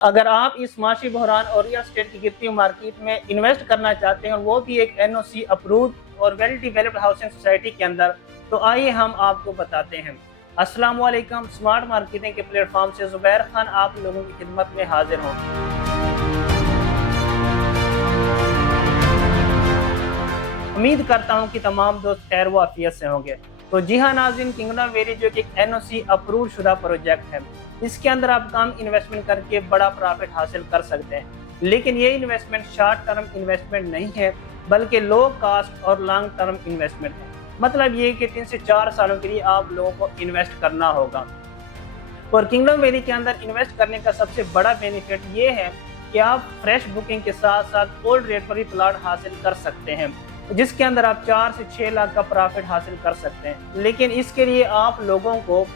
अगर आप इस माशी बहरान और रियल एस्टेट की गिरती हुई मार्केट में इन्वेस्ट करना चाहते हैं और वो भी एक एनओसी अप्रूव्ड और वेल डेवलप्ड हाउसिंग सोसाइटी के अंदर, तो आइए हम आपको बताते हैं। अस्सलाम वालेकुम, स्मार्ट मार्केटिंग के प्लेटफॉर्म से जुबैर खान आप लोगों की खिदमत में हाजिर हूँ। उम्मीद करता हूँ कि तमाम दोस्त खैर व आफियत से होंगे। तो जी हाँ नाज़रीन, किंगडम वैली जो कि एक एनओसी अप्रूव्ड शुदा प्रोजेक्ट है, इसके अंदर आप कम इन्वेस्टमेंट करके बड़ा प्रॉफिट हासिल कर सकते हैं। लेकिन ये इन्वेस्टमेंट शॉर्ट टर्म इन्वेस्टमेंट नहीं है, बल्कि लो कास्ट और लॉन्ग टर्म इन्वेस्टमेंट है। मतलब ये कि 3 से 4 सालों के लिए आप लोगों को इन्वेस्ट करना होगा। और किंगडम वैली के अंदर इन्वेस्ट करने का सबसे बड़ा बेनिफिट ये है कि आप फ्रेश बुकिंग के साथ साथ ओल्ड रेट पर भी प्लाट हासिल कर सकते हैं, जिसके अंदर आप 4 से 6 लाख का प्रॉफिट हासिल कर सकते हैं। लेकिन इसके लिए आप लोगों को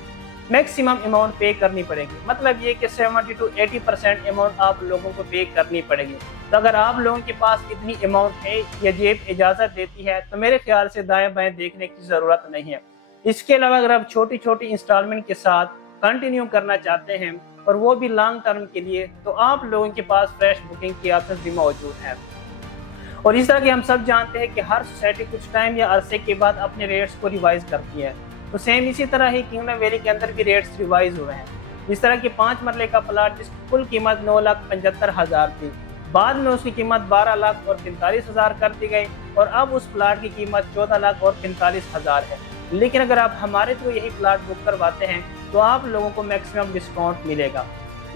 मैक्सिमम अमाउंट पे करनी पड़ेगी। मतलब ये कि 70 to 80% अमाउंट आप लोगों को पे करनी पड़ेगी। तो अगर आप लोगों के पास इतनी अमाउंट है या जेब इजाज़त देती है, तो मेरे ख्याल से दाएं बाएं देखने की ज़रूरत नहीं है। इसके अलावा अगर आप छोटी छोटी इंस्टॉलमेंट के साथ कंटिन्यू करना चाहते हैं और वो भी लॉन्ग टर्म के लिए, तो आप लोगों के पास फ्रेश बुकिंग की ऑप्शन भी मौजूद है। और इस तरह के हम सब जानते हैं कि हर सोसाइटी कुछ टाइम या अरसे के बाद अपने रेट्स को रिवाइज करती है। तो सेम इसी तरह ही किंगडम वैली के अंदर भी रेट्स रिवाइज हुए हैं। इस तरह की 5 मरले का प्लाट जिसकी कुल कीमत 9,75,000 थी, बाद में उसकी कीमत 12,45,000 कर दी गई और अब उस प्लाट की कीमत 14,45,000 है। लेकिन अगर आप हमारे थ्रू यही प्लाट बुक करवाते हैं तो आप लोगों को मैक्सिमम डिस्काउंट मिलेगा।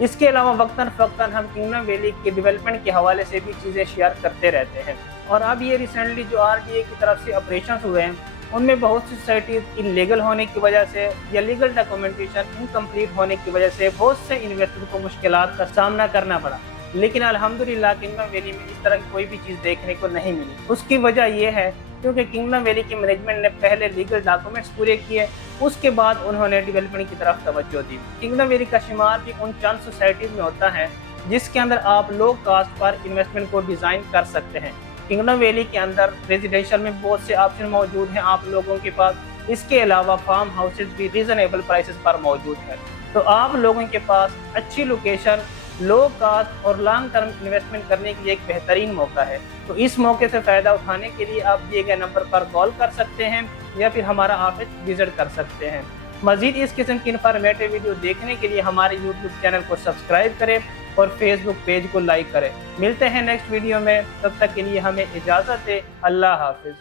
इसके अलावा वक्तन फ़क्तन हम किंगडम वैली के डेवलपमेंट के हवाले से भी चीज़ें शेयर करते रहते हैं। और अब ये रिसेंटली जो आरडीए की तरफ से ऑपरेशन हुए हैं, उनमें बहुत सी सोसाइटीज़ इलीगल होने की वजह से या लीगल डॉक्यूमेंटेशन इनकम्प्लीट होने की वजह से बहुत से इन्वेस्टर को मुश्किलात का सामना करना पड़ा। लेकिन अल्हम्दुलिल्लाह किंगडम वैली में इस तरह की कोई भी चीज़ देखने को नहीं मिली। उसकी वजह यह है क्योंकि किंगडम वैली की मैनेजमेंट ने पहले लीगल डॉक्यूमेंट्स पूरे किए, उसके बाद उन्होंने डेवलपमेंट की तरफ तवज्जो दी। किंगडम वैली का शुमार भी उन चंद सोसाइटीज़ में होता है जिसके अंदर आप लो कास्ट पर इन्वेस्टमेंट को डिज़ाइन कर सकते हैं। किंगडम वैली के अंदर रेजिडेंशियल में बहुत से ऑप्शन मौजूद हैं आप लोगों के पास। इसके अलावा फार्म हाउसेज भी रीजनेबल प्राइसेस पर मौजूद है। तो आप लोगों के पास अच्छी लोकेशन, लो कास्ट और लॉन्ग टर्म इन्वेस्टमेंट करने के लिए एक बेहतरीन मौका है। तो इस मौके से फ़ायदा उठाने के लिए आप दिए गए नंबर पर कॉल कर सकते हैं या फिर हमारा ऑफिस विजिट कर सकते हैं। मज़ीद इस किस्म की इन्फॉर्मेटिव वीडियो देखने के लिए हमारे यूट्यूब चैनल को सब्सक्राइब करें और फेसबुक पेज को लाइक करें। मिलते हैं नेक्स्ट वीडियो में, तब तक के लिए हमें इजाज़त दें। अल्लाह हाफिज़।